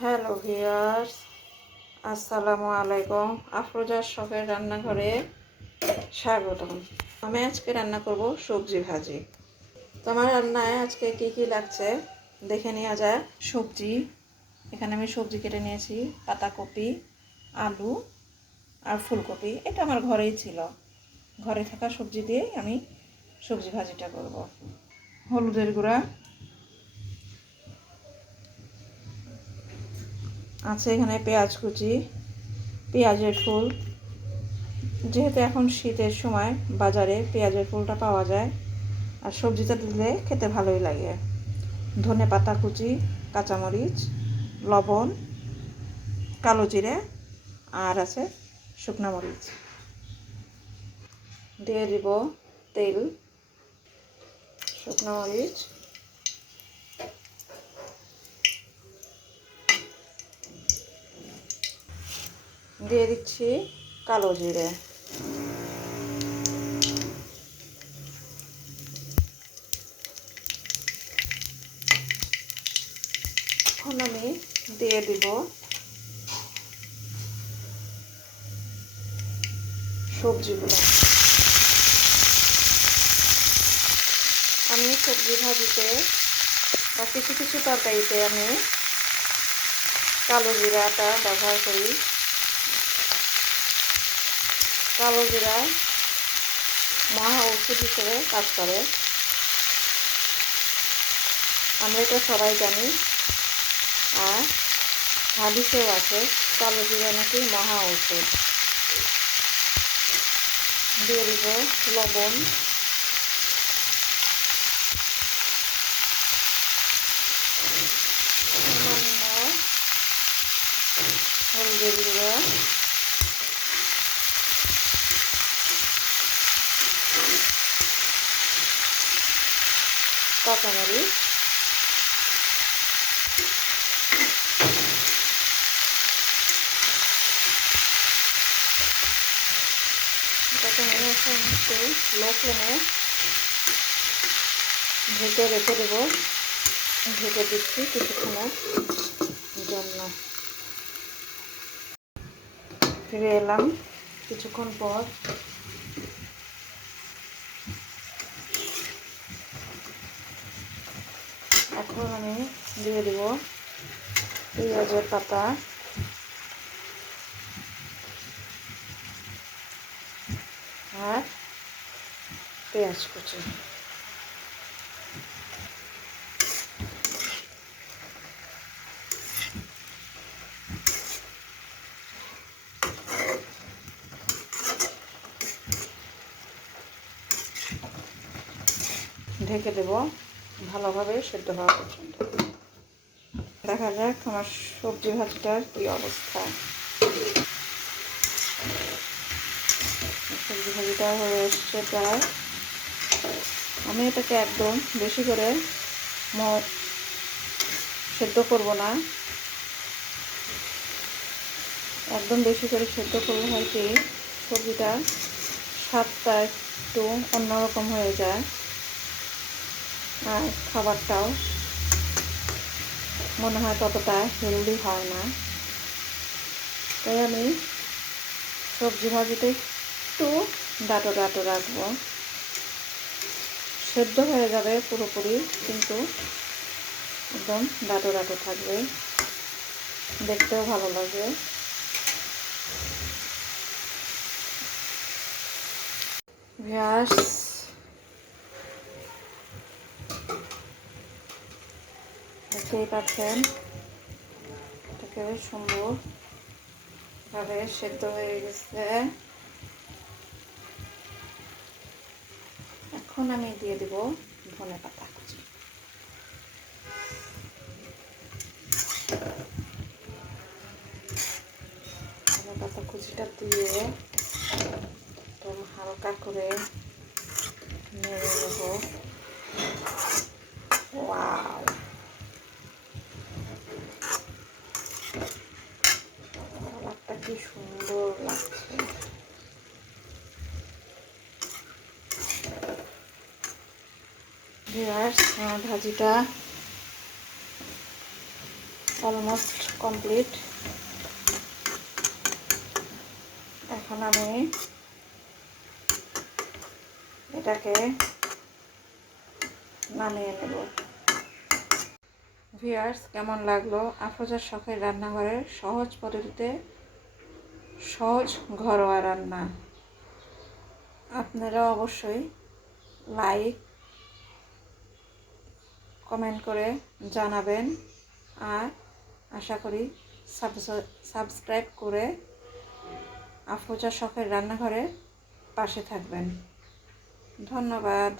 Hello viewers, আসসালামু আলাইকুম। আফরোজার শখের রান্নাঘরে স্বাগতম। আমি আজকে রান্না করব সবজি ভাজি। তো আমার রান্নায় আজকে কি কি লাগছে দেখে নেওয়া যায়। সবজি, এখানে আমি সবজি কেটে নিয়েছি, পাতাকপি, আলু আর ফুলকপি। এটা আমার ঘরেই ছিল, ঘরে থাকা সবজি দিয়েই আমি সবজি ভাজিটা করব। হলুদের গুঁড়া আছে, এখানে পেঁয়াজ কুচি, পেঁয়াজের ফুল, যেহেতু এখন শীতের সময় বাজারে পেঁয়াজের ফুলটা পাওয়া যায় আর সবজিটা দিলে খেতে ভালোই লাগে। ধনে পাতা কুচি, কাঁচামরিচ, লবণ, কালো জিরে আর আছে শুকনো মরিচ। দিয়ে দিব তেল, শুকনো মরিচ, দিয়ে দিচ্ছি কালো জিরে। এখন আমি দিয়ে দিব সবজিগুলো। আমি সবজি ভাজিতে বা কিছু কিছু তরকারিতে আমি কালো জিরাটা ব্যবহার করি। কালো জিরা মহা ঔষধ হিসেবে কাজ করে, আমরা এটা সবাই জানি। আর হাদিসেও আছে কালো জিরা নাকি মহা ঔষধ। দিয়ে দিব লবণ, সামান্য হলদের গুঁড়া, কাঁচামরিচ, এটাকে আমি এখন একটু লো ফ্লেমে ঢেকে রেখে দেবো। ঢেকে দিচ্ছি কিছুক্ষণের জন্য। ফিরে এলাম কিছুক্ষণ পর। এখন আমি দিয়ে দেব পেঁয়াজের পাতা আর পেঁয়াজ কুচি। ঢেকে দেব ভালোভাবে সেদ্ধ হওয়া পর্যন্ত। দেখা যাক আমার সবজি ভাজিটার কি অবস্থা। সবজি ভাজিটা হয়ে এসছে প্রায়। আমি এটাকে একদম বেশি করে সেদ্ধ করব না। একদম বেশি করে সেদ্ধ করলে হয় কি সবজিটা স্বাদটা একটু অন্যরকম হয়ে যায় আর খাবারটাও মনে হয় ততটা হেলদি হয় না। তাই আমি সবজি ভাজিতে একটু ডাটো ডাটো রাখবো। সেদ্ধ হয়ে যাবে পুরোপুরি, কিন্তু একদম ডাটো ডাটো থাকবে, দেখতেও ভালো লাগে। ভিউয়ার্স, দেখতেই পাচ্ছেন এটাকে সুন্দরভাবে সেদ্ধ হয়ে গেছে। এখন আমি দিয়ে দেব ধনে পাতা কুচি। ধনে পাতা কুচিটা দিয়ে একদম হালকা করে নেড়ে নেব। ওয়াও, কালারটা কি সুন্দর লাগছে। ভিউয়ার্স, আমার ভাজিটা অলমোস্ট কমপ্লিট। এখন আমি এটাকে নামিয়ে নেব। ভিউয়ার্স, কেমন লাগলো আফরোজার শখের রান্নাঘরের সহজ পদ্ধতিতে সহজ ঘরোয়া রান্না? আপনারা অবশ্যই লাইক কমেন্ট করে জানাবেন, আর আশা করি সাবস্ক্রাইব করে আফরোজার শখের রান্নাঘরের পাশে থাকবেন। ধন্যবাদ।